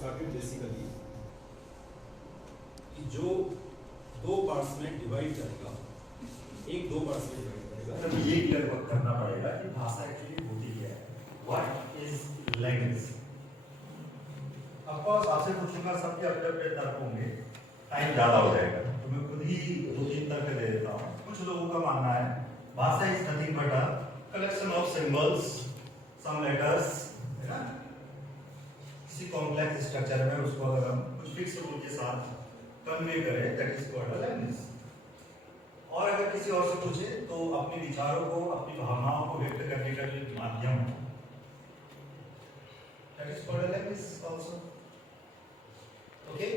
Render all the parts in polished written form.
started basically कि जो दो पार्ट्स में डिवाइड करेगा, एक दो पार्ट्स में डिवाइड करेगा, तो ये क्लियर करना पड़ेगा कि भाषा एक्चुअली होती क्या है, व्हाट इज लैंग्वेज। ऑफकोर्स आपसे पूछूंगा, सबके अपने अपने तर्क होंगे, टाइम ज्यादा हो जाएगा तो मैं खुद ही दो तीन तर्क दे देता हूँ। कुछ लोगों का मानना है भाषा is nothing but a collection of symbols, some letters, है ना, किसी कॉम्प्लेक्स स्ट्रक्चर में उसको अगर हम कुछ फिक्स रूल के साथ कन्वे करें, that is called a language. और अगर किसी और से पूछे तो अपने विचारों को, अपनी भावनाओं को व्यक्त करने का जो माध्यम है, that is called a language also. Okay,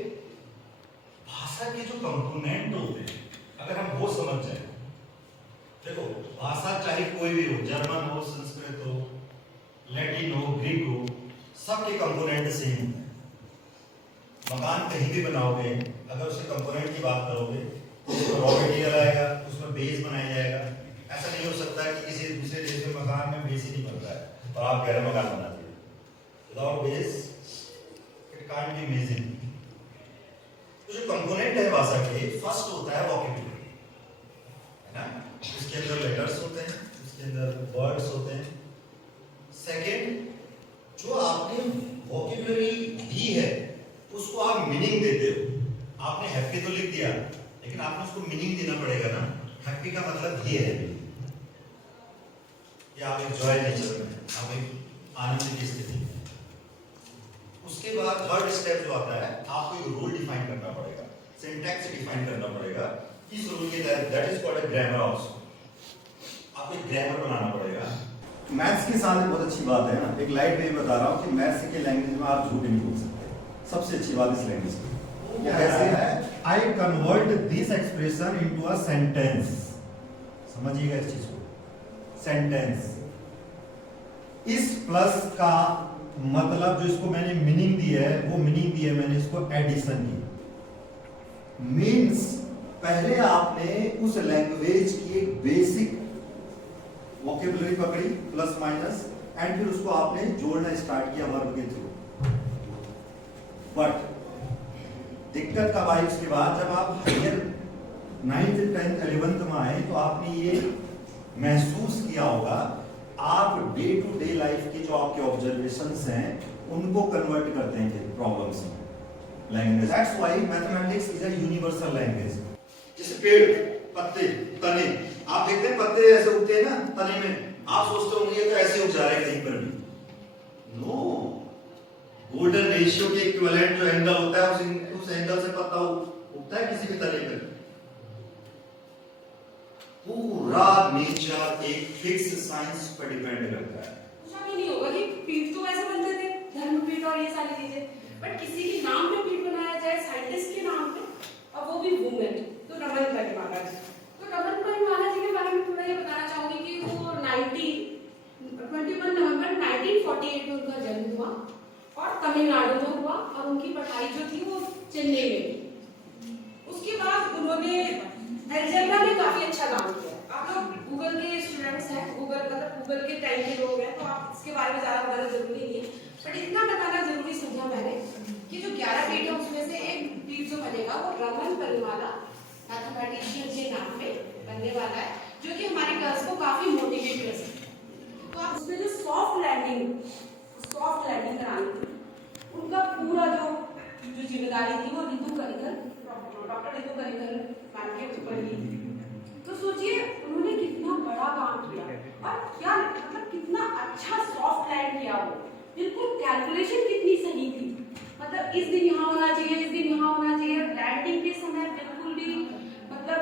भाषा के जो कंपोनेंट होते हैं अगर हम वो समझ जाए, देखो भाषा चाहे कोई भी हो, जर्मन हो, संस्कृत हो, लैटिन हो, ग्रीक हो, सबके कंपोनेंट सेम है। मकान कहीं भी बनाओगे, अगर उसके कंपोनेंट की बात करोगे तो उसमें रॉ मटेरियल आएगा, उसमें बेस बनाया जाएगा। ऐसा नहीं हो सकता कि किसी दूसरे देश में मकान में बेस ही नहीं बन रहा है और आप गहरा मकान बनाते हैं। Without base it can't be imagine. तो जो कंपोनेंट है भाषा के, फर्स्ट होता है वोकैब्युलरी, है ना, इसके अंदर लेटर्स होते हैं, इसके अंदर वर्ड्स होते हैं। सेकंड, जो आपने वोकैब्युलरी दी है उसको आप मीनिंग देते हो। आपने हैप्पी तो लिख दिया, लेकिन आपने उसको मीनिंग देना पड़ेगा ना। हैप्पी का मतलब ये है कि आप एक जॉय नेचर में, आप एक आनंद की स्थिति में। उसके बाद थर्ड स्टेप जो आता है, आपको एक रूल डिफाइन करना पड़ेगा, सिंटैक्स डिफाइन करना पड़ेगा। इस रूल के तहत that is called a grammar also. आपको एक ग्रामर बनाना पड़ेगा। मैथ्स के साथ बहुत अच्छी बात है ना, एक लाइट वे बता रहा हूँ कि मैथ्स के लैंग्वेज में आप झूठ नहीं बोल सकते। सबसे अच्छी बात इस लैंग्वेज की कैसे है, आई convert this expression into a sentence. समझिएगा इस चीज को, सेंटेंस। इस प्लस का मतलब जो इसको मैंने मीनिंग दी है, वो मीनिंग दी है मैंने इसको एडिशन की। मीन्स पहले आपने उस लैंग्वेज की एक बेसिक वोकैब्युलरी पकड़ी, प्लस माइनस, एंड फिर उसको आपने जोड़ना स्टार्ट किया वर्ब के थ्रू। बट दिक्कत कब आई उसके बाद, जब आप हायर 9th 10th 11th में आए तो आपने ये महसूस किया होगा, आप डे टू डे लाइफ के जो आपके ऑब्जर्वेशंस हैं उनको कन्वर्ट करते हैं प्रॉब्लम्स में language. That's why mathematics is a universal language. जैसे पेड़, पत्ते, तने, आप देखते हैं पत्ते ऐसे उगते हैं ना तने में, आप सोचते होंगे ये तो ऐसे उग जा रहे हैं कहीं पर भी। नो, गोल्डन रेशियो के इक्विवेलेंट जो एंगल होता है उस एंगल से पत्ता उगता है किसी भी तने पर। पूरा नेचर एक फिक्स साइंस पर डिपेंड करता है। कुछ भी नहीं होगा कि पीठ तो ऐसे बनते थे, धर्मपीठ और ये सारी चीजें, बट किसी के नाम पे पीठ बनाया जाए, साइंटिस्ट के नाम पे, और वो भी वुमेन, तो रमन परिवाला जी। तो रमन परिवाला जी के बारे में थोड़ा ये बताना चाहूंगी कि वो 21 नवंबर 1948 में उनका जन्म हुआ और तमिलनाडु में हुआ, और उनकी पढ़ाई जो थी वो चेन्नई में थी। उसके बाद उन्होंने अलजेब्रा में काफी अच्छा काम किया। आप लोग गूगल के स्टूडेंट्स हैं, गूगल के टाइम के लोग हैं, तो आप इसके बारे में ज्यादा बताना जरूरी नहीं है, बट इतना बताना जरूरी समझा मैंने कि जो 11 पीठ है उसमें से एक पीठ जो बनेगा वो रमन परिवाला मैथमेटिशियन के नाम पे बनने वाला है, जो कि हमारे गर्ल्स को काफी मोटिवेट कर सकते हैं। तो आप उसमें जो सॉफ्ट लैंडिंग करानी थी, उनका पूरा जो जिम्मेदारी थी वो रितु करिकर, डॉक्टर रितु करिकर मैम के ऊपर ही। तो सोचिए उन्होंने कितना बड़ा काम किया और क्या मतलब कितना अच्छा सॉफ्ट लैंड किया, वो बिल्कुल कैलकुलेशन कितनी सही थी, मतलब इस दिन यहाँ होना चाहिए, इस दिन यहाँ होना चाहिए, लैंडिंग के समय बिल्कुल भी मतलब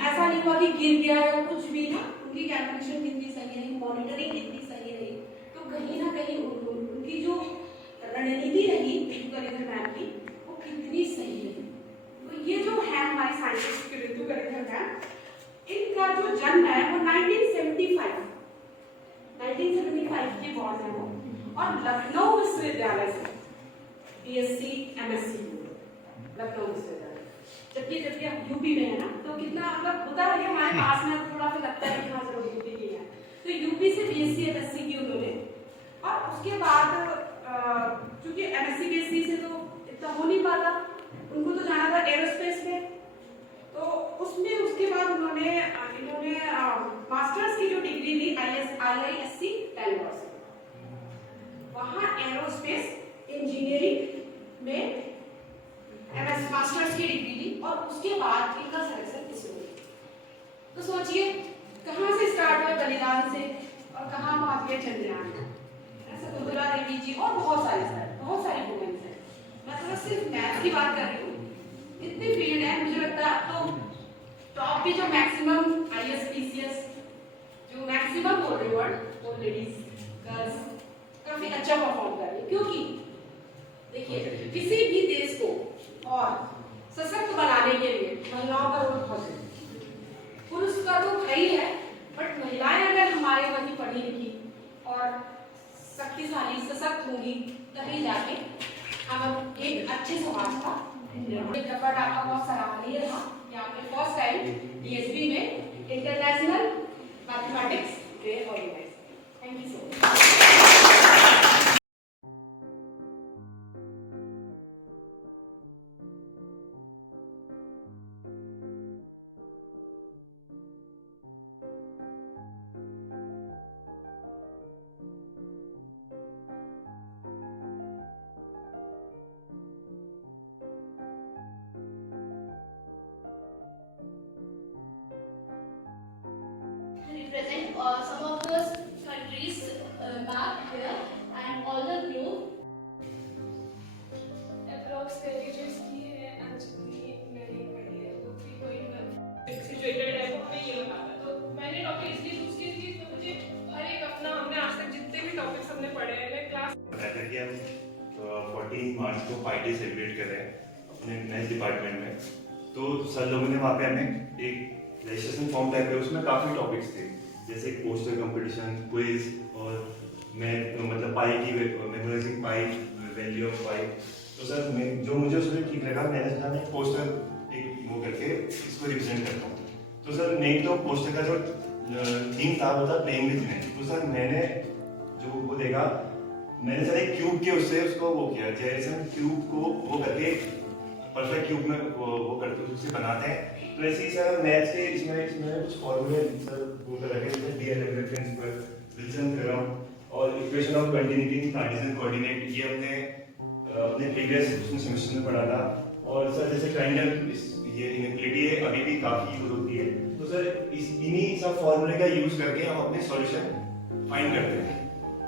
ऐसा नहीं हुआ कि गिर गया या कुछ भी ना। उनकी कैलकुलेशन कितनी सही रही, मॉनिटरिंग कितनी सही रही, तो कहीं ना कहीं उनकी जो रणनीति रही रितु करिकर मैम की वो कितनी सही रही। तो ये जो है हमारी साइंटिस्ट रितु करिकर मैम, इनका जो जन्म है वो 1975 के बॉर्न है वो, और लखनऊ विश्वविद्यालय से बीएससी एमएससी लखनऊ विश्वविद्यालय, जबकि हम यूपी में है ना, तो कितना मतलब होता है कि हमारे पास में थोड़ा सा लगता है कि हाँ चलो यूपी की है। तो यूपी से बीएससी एमएससी की उन्होंने, और उसके बाद क्योंकि MSc BSc से तो इतना हो नहीं पाता, उनको तो जाना था एरोस्पेस में, तो उसमें उसके बाद इन्होंने मास्टर्स की जो डिग्री ली IISc बैंगलोर से, वहाँ एरोस्पेस इंजीनियरिंग में MS मास्टर्स की डिग्री ली और उसके बाद इनका सिलेक्शन इसमें हुआ। तो सोचिए कहाँ से स्टार्ट हुआ, बलिदान से, और कहाँ पहुँच गए चंद्रयान। शकुंतला देवी जी और बहुत सारी वुमेन्स हैं। मैं तो सिर्फ मैथ की बात कर रही हूँ, इतनी फील्ड है। मुझे लगता है तो टॉप की जो मैक्सिमम IAS PCS जो मैक्सिमम बोल रही वर्ड वो लेडीज गर्ल्स काफी अच्छा परफॉर्म कर रही है, क्योंकि देखिए किसी भी देश को और सशक्त बनाने के लिए महिलाओं का रोल बहुत है। पुरुष का तो है ही है, बट महिलाएं अगर हमारे वही पढ़ी लिखी और शक्तिशाली सशक्त होंगी तभी जाके हम एक अच्छे समाज का निर्माण। आपका बहुत सराहनीय रहा कि आपने फर्स्ट टाइम DSB में international mathematics day organize. Thank you so much. Represent some of the countries map here and all the globe. Approx languages की है एक्चुअली मैंने पढ़ी है, तो फिर कोई सिचुएटेड है वो हमें ये बताता। तो मैंने टॉपिक इसलिए चूज की थी तो मुझे हर एक अपना, हमने आज तक जितने भी टॉपिक्स हमने पढ़े हैं मैं क्लास बताया कि हम 14 मार्च को पाई डे सेलिब्रेट कर रहे हैं अपने मैथ्स डिपार्टमेंट में। तो सर लोगों ने वहाँ पे हमें एक रजिस्ट्रेशन फॉर्म टाइप है, उसमें काफ़ी टॉपिक्स थे जैसे पोस्टर कंपटीशन, क्विज और मतलब पाई की मेमोराइजिंग पाई, वैल्यू ऑफ पाई। तो सर जो मुझे उसमें ठीक लगा, मैंने सोचा मैं पोस्टर एक वो करके इसको रिप्रेजेंट करता हूँ। तो सर मेन तो पोस्टर का जो थीम था वो था प्लेइंग विद मैथ। तो सर मैंने जो वो देखा, मैंने सर एक क्यूब के उससे उसको वो किया, जैसे हम क्यूब को वो करके परफेक्ट क्यूब में वो करते उससे बनाते हैं। तो ऐसे ही सर मैथ्स के इसमें कुछ फॉर्मूले सर वो कर रखे जैसे डीएलएम प्रिंसिपल, विल्सन थ्योरम और equation of continuity in Cartesian coordinate, ये हमने अपने प्रीवियस सेमेस्टर में पढ़ा था। और सर जैसे ट्रायंगल ये इनइक्वालिटी है अभी भी काफी यूज होती है, तो सर इन्हीं सब फॉर्मूले का यूज करके हम अपने सॉल्यूशन फाइंड करते हैं।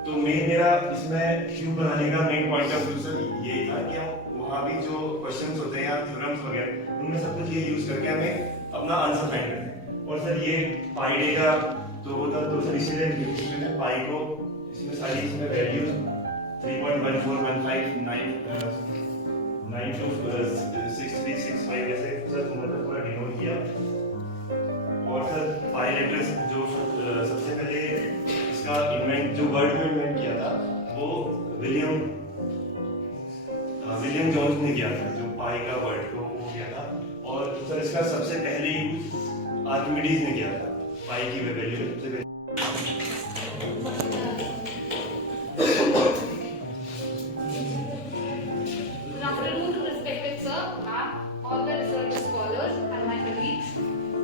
तो मेरा इसमें क्यूब बनाने का main point of view sir यही था कि हम वहाँ भी जो क्वेश्चंस होते हैं या थ्योरम्स वगैरह उनमें सब कुछ ये यूज करके हमें अपना आंसर फाइंड करते हैं। और सर ये पाई डे का तो होता, तो सर इसीलिए मैंने पाई को इसमें सारी इसमें वैल्यूज 3.1415926365 ऐसे सर मतलब पूरा डिनोट किया। और सर पाई लेटर्स जो सबसे पहले इसका इन्वेंट जो वर्ड में इन्वेंट किया था वो विलियम जोन्स ने किया था, जो पाई का वर्ड को वो किया था। और सर इसका सबसे पहले यूज आर्किमिडीज ने किया था पाई की वैल्यू सबसे पहले। Good afternoon, respected sir, ma'am, all the research scholars and my colleagues.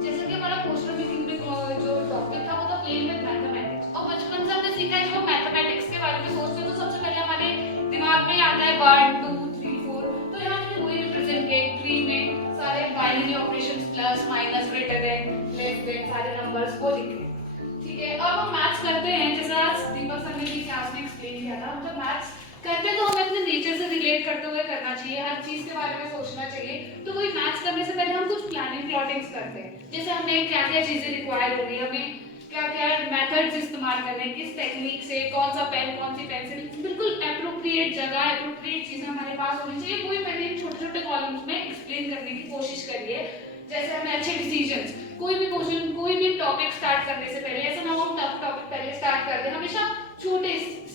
जैसे कि हमारा पोस्टर मीटिंग में जो टॉपिक था वो था प्लेइंग विद मैथमेटिक्स। और बचपन से हमने सीखा है जब हम मैथमेटिक्स के बारे में सोचते हैं तो सबसे पहले हमारे दिमाग में आता है 1 2 3 4। तो यहाँ पे वही रिप्रेजेंट किया 3 में सारे binary operations plus minus greater than less than सारे नंबर्स को लिखे। ठीक है, अब हम मैथ्स करते हैं जैसे आज दीपक सर ने भी क्लास में एक्सप्लेन किया था। हम जब मैथ्स करते हैं तो हमें अपने नेचर से रिलेट करते हुए करना चाहिए, हर चीज के बारे में सोचना चाहिए। तो वही मैथ्स करने से पहले हम कुछ प्लानिंग प्लॉटिंग्स करते हैं, जैसे हमें क्या क्या चीजें रिक्वायर होगी, हमें क्या क्या मेथड्स इस्तेमाल करने हैं, किस टेक्निक से, कौन सा पेन कौन सी पेंसिल, बिल्कुल एप्रोप्रिएट जगह एप्रोप्रिएट चीजें हमारे पास होनी चाहिए। वही मैंने छोटे छोटे कॉलम्स में एक्सप्लेन करने की कोशिश करी है। जैसे हमें अच्छे डिसीजंस, कोई भी क्वेश्चन कोई भी टॉपिक स्टार्ट करने से पहले ऐसा ना हो टफ टॉपिक पहले स्टार्ट कर दें, हमेशा छोटे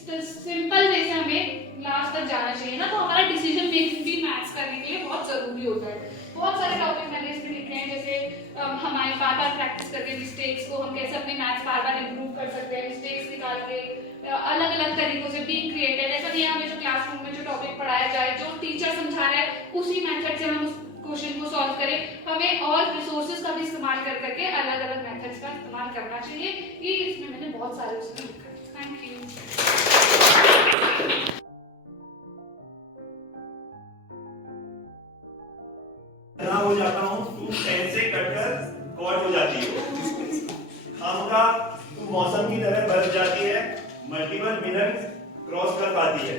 सिंपल वे से हमें लास्ट तक जाना चाहिए ना। तो हमारा डिसीजन मेकिंग भी मैथ्स करने के लिए बहुत जरूरी होता है। बहुत सारे टॉपिक मैंने इसमें लिखे हैं, जैसे हमारे पापा बार प्रैक्टिस करके मिस्टेक्स को हम कैसे अपने मैथ्स बार बार इम्प्रूव कर सकते हैं, मिस्टेक्स निकाल के अलग अलग तरीकों से बीइंग क्रिएटिव। ऐसा नहीं है हमें जो क्लासरूम में जो टॉपिक पढ़ाया जाए, जो टीचर समझा रहा है उसी मेथड से हम उस क्वेश्चन को सॉल्व करें। हमें और रिसोर्सेज का भी इस्तेमाल कर करके अलग अलग मेथड्स का इस्तेमाल करना चाहिए। ये इसमें मैंने बहुत सारे उसमें लिखा है। Thank you. यहाँ हो जाता हूँ, तू पेन से कटकर कॉट हो जाती है, खामखा तू मौसम की तरह बरस जाती है, मल्टीपल मिनट क्रॉस कर पाती है।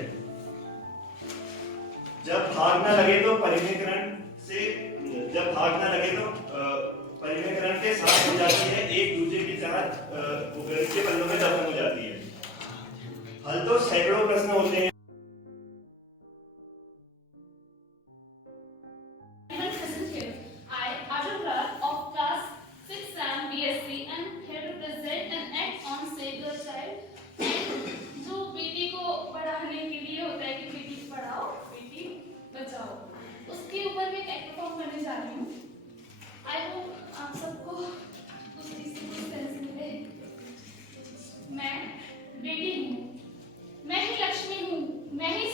जब भागना लगे तो परिमेयकरण के साथ हो जाती है, एक दूसरे के साथ गणित के पन्नों में दफन हो जाती है। हल तो सैकड़ों प्रश्न होते हैं। I, Arjun Raj of class 6 BSc and here to present an act on Save the Child। जो बेटी को पढ़ाने के लिए होता है कि बेटी पढ़ाओ बेटी बचाओ, उसके ऊपर मैं एक एक्ट परफॉर्म करने जा रही हूँ। आई होप आप सबको उस चीज से कुछ सेंस मिले। मैं बेटी हूँ, मैं ही लक्ष्मी हूँ, मैं ही